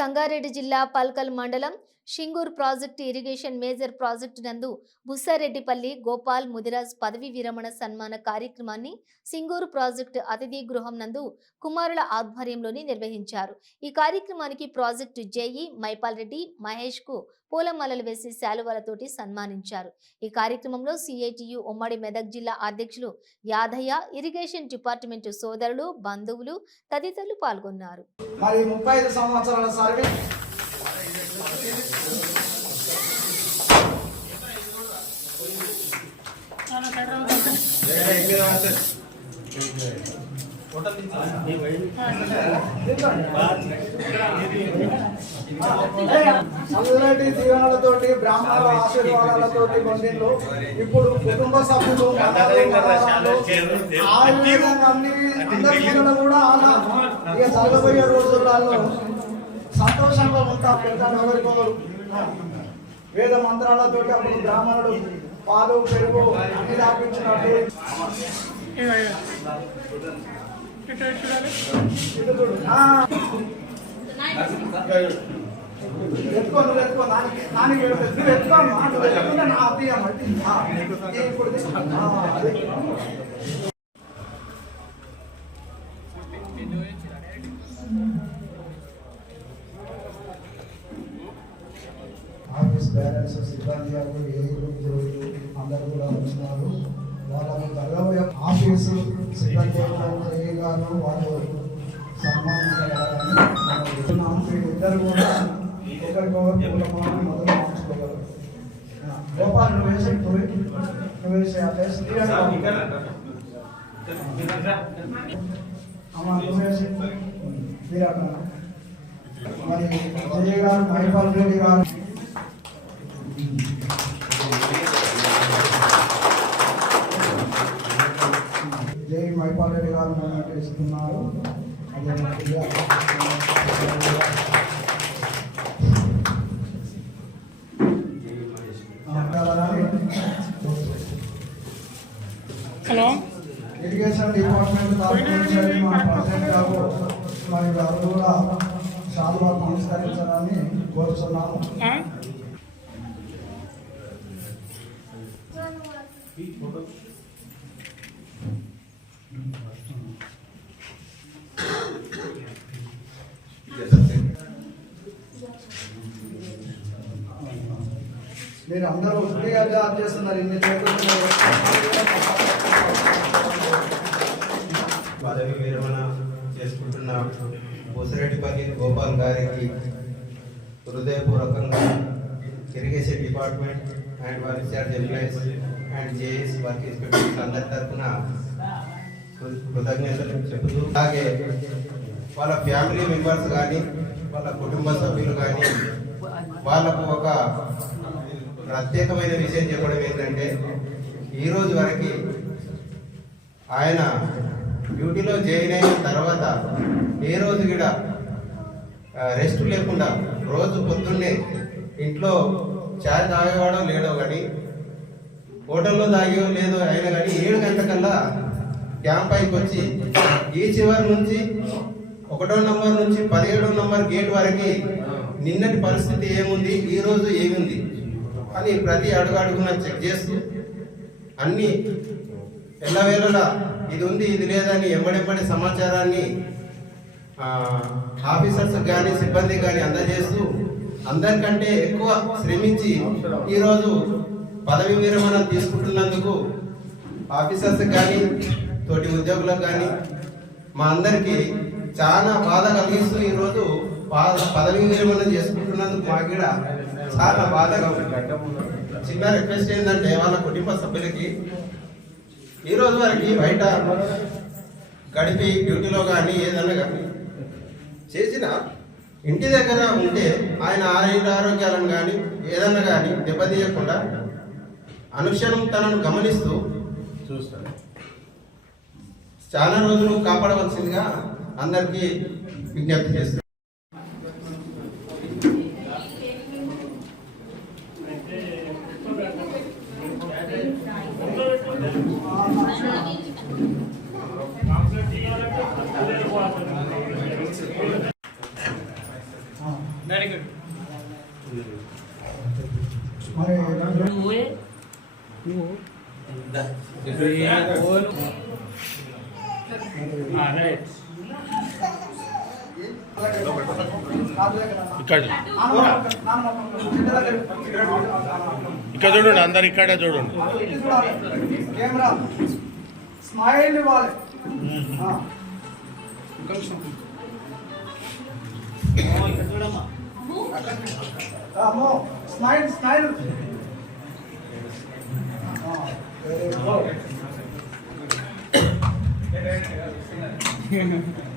సంగారెడ్డి జిల్లా పల్కల్ మండలం షింగూర్ project irrigation major project నందు బుస్సారెడ్డిపల్లి గోపాల్ ముదిరాజ్ పదవి విరమణ సన్మాన కార్యక్రమాన్ని సింగూరు ప్రాజెక్టు అతిథి గృహం నందు కుమారుల ఆధ్వర్యంలోని నిర్వహించారు. ఈ కార్యక్రమానికి ప్రాజెక్టు జేఈ మైపాల్ రెడ్డి మహేష్ కు పూలమాలలు వేసి శాలువాలతోటి సన్మానించారు. ఈ కార్యక్రమంలో సిఐటియు ఉమ్మడి మెదక్ జిల్లా అధ్యక్షులు యాదయ్య, ఇరిగేషన్ డిపార్ట్మెంట్ సోదరులు, బంధువులు తదితరులు పాల్గొన్నారు. మరి 35 సంవత్సరాల సర్వీస్ చల్లటి దీవెనలతోటి బ్రాహ్మణుల ఆశీర్వాదాలతోటి బంధువులు ఇప్పుడు కుటుంబ సభ్యులు అందరి కూడా అలా ఇక జరగబోయే రోజులలో సంతోషంగా ఉంటా పెడతాను. ఎవరికొకరు వేద మంత్రాలతోటి అప్పుడు బ్రాహ్మణుడు పాలు పెరుగు అన్ని దాపించినట్టు ఎత్తుకో నువ్వు ఎత్తుకో నానికి ఎత్తుకో మాట ఎత్తుకుంటే నా అత్తయ్య ఇప్పుడు ఆఫీస్ బ్యాలెన్స్ సిబ్బంది అందరూ కూడా వచ్చినారు. వాళ్ళకు తగ్గబోయే ఆఫీసు సిబ్బంది గారు వాళ్ళు సన్మానించాలని ఇద్దరు కూడా ఒకరికొకరు పూలమాలను మొదలు మార్చుకోగలరు. గోపాల్ నువ్వు వేసి నువ్వు వేసి అమ్మా నువ్వు వేసి మరి జయ గారు, మైపాల్ రెడ్డి గారు, జై మైపాల్ రెడ్డి గారు ఇస్తున్నారు. అదే హలో ఇరిగేషన్ డిపార్ట్మెంట్ మరి వారు కూడా చాలా నమస్కరించాలని కోరుతున్నాను. మీరు అందరూ ఉద్యోగాలు జాబ్ చేస్తున్నారు. ఇన్ని పదవి విరమణ చేసుకుంటున్న బుస్సారెడ్డిపల్లి గోపాల్ గారికి హృదయపూర్వకంగా ఇరిగేషన్ డిపార్ట్మెంట్ అండ్ వారి incharge employees and JS work inspectors అందరి తరఫున కృతజ్ఞతలు చెబుతూ, అలాగే వాళ్ళ ఫ్యామిలీ మెంబర్స్ కానీ వాళ్ళ కుటుంబ సభ్యులు కానీ వాళ్ళకు ఒక ప్రత్యేకమైన విషయం చెప్పడం ఏంటంటే, ఈరోజు వరకు ఆయన డ్యూటీలో జాయిన్ అయిన తర్వాత ఏ రోజు కూడా రెస్ట్ లేకుండా రోజు పొద్దున్నే ఇంట్లో చాయ్ తాగేవాడో లేడో కానీ, హోటల్లో తాగేవో లేదో అయినా కానీ 7 గంటలకల్లా క్యాంప్ పైకి వచ్చి ఈ చివరి నుంచి 1వ నంబర్ నుంచి 17వ నంబర్ గేట్ వరకు నిన్నటి పరిస్థితి ఏముంది, ఈ రోజు ఏముంది అని ప్రతి అడుగున చెక్ చేస్తూ అన్ని ఎల్లవేళలా ఇది ఉంది ఇది లేదని ఎంబడెంబడి సమాచారాన్ని ఆఫీసర్స్ కానీ సిబ్బంది కానీ అందజేస్తూ అందరికంటే ఎక్కువ శ్రమించి ఈరోజు పదవి విరమణ తీసుకుంటున్నందుకు ఆఫీసర్స్ కానీ తోటి ఉద్యోగులకు కానీ మా అందరికీ చాలా బాధ కలిగిస్తూ ఈరోజు పదవి విరమణ చేసుకుంటున్నందుకు మాకు కూడా చాలా బాధగా ఉంది. చిన్న రిక్వెస్ట్ ఏంటంటే, వాళ్ళ కుటుంబ సభ్యులకి ఈ రోజు వరకు బయట గడిపి డ్యూటీలో కానీ ఏదన్నా కానీ చేసిన ఇంటి దగ్గర ఉంటే ఆయన ఆరోగ్యాలను కానీ ఏదన్నా కానీ దెబ్బతీయకుండా అనుక్షణం తనను గమనిస్తూ చూస్తాను. చాలా రోజులు కాపాడవలసిందిగా అందరికీ విజ్ఞప్తి చేస్తాను. మరి ఇక్కడ చూడండి, అందరు ఇక్కడ చూడండి. కెమెరా స్మైల్ ఇవ్వాలి. Smile smile. Very good.